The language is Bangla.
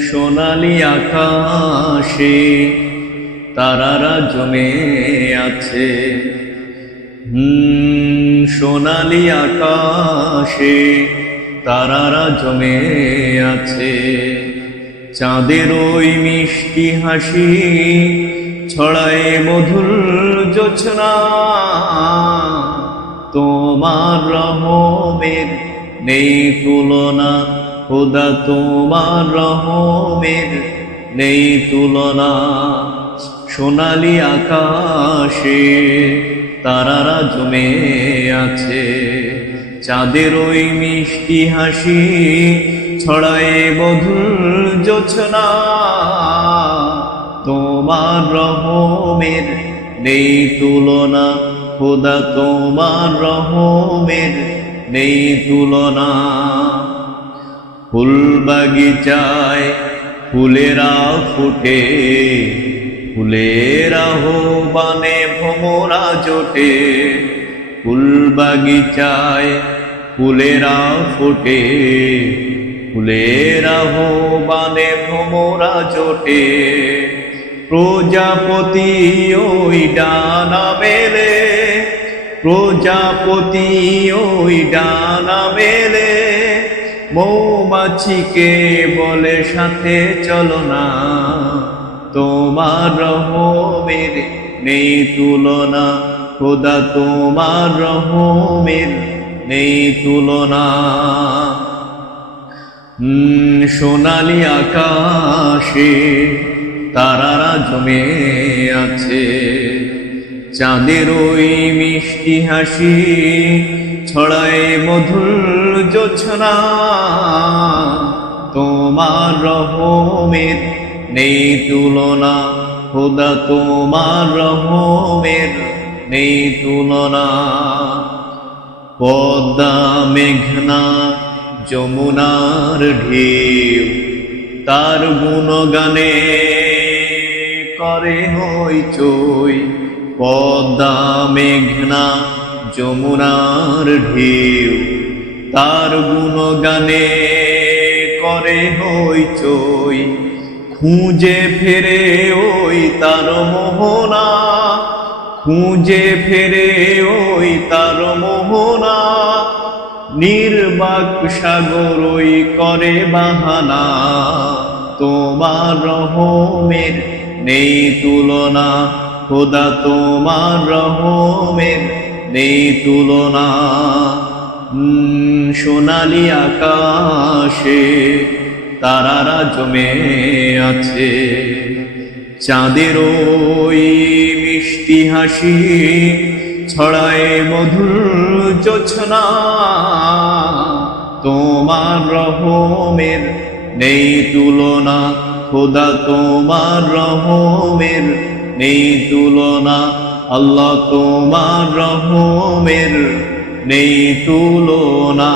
সোনালি আকাশে তারারা জমে আছে। সোনালি আকাশে তারারা জমে আছে। চাঁদের ওই মিষ্টি হাসি ছড়ায় মধুর জোছনা। তোমার রহমের নেই তুলনা খোদা তোমার রহমের নেই তুলনা। সোনালি আকাশে তারারা জমে আছে। চাঁদের ওই মিষ্টি হাসি ছড়ায় মধুর জোছনা। তোমার রহমের নেই তুলনা। খোদা তোমার রহমের নেই তুলনা। ফুল বাগিচায় ফুলেরা ফুটে, ফুলেরা বানে ভোমরা জোটে। ফুল বাগিচায় ফুলেরা ফুটে, ফুলেরা বানে ভোমরা জোটে। প্রজাপতি ওই ডানা মেলে, প্রজাপতি ওই ডানা মেলে মৌমাছিকে বলে সাথে চলো না। তোমার রহমের নেই তুলনা, খোদা তোমার রহমের নেই তুলনা। সোনালি আকাশে তারারা জমে আছে। চাঁদের ওই মিষ্টি হাসি ছড়ায় মধুর জোছনা। তোমার রহমের নেই তুলনা, খোদা, তোমার রহমের নেই তুলনা। পদ্মা, মেঘনা, যমুনার ঢেউ, তার গুণগানে করে হই চই পদ্মা, মেঘনা যমুনার ঢেউ, তার গুণগানে করে হই চই। খুঁজে ফেরে ওই তার মোহনা, খুঁজে ফেরে ওই তার মোহনা। নির্বাক সাগর করে বাহানা, তোমার রহমের নেই তুলনা। খোদা, তোমার রহমের নেই তুলনা। সোনালি আকাশে তারারা জমে আছে। চাঁদের ওই মিষ্টি হাসি ছড়ায় মধুর জোছনা। তোমার রহমের নেই তুলনা, খোদা, তোমার রহমের নেই তুলনা। আল্লাহ তোমার রহমের নেই তুলনা।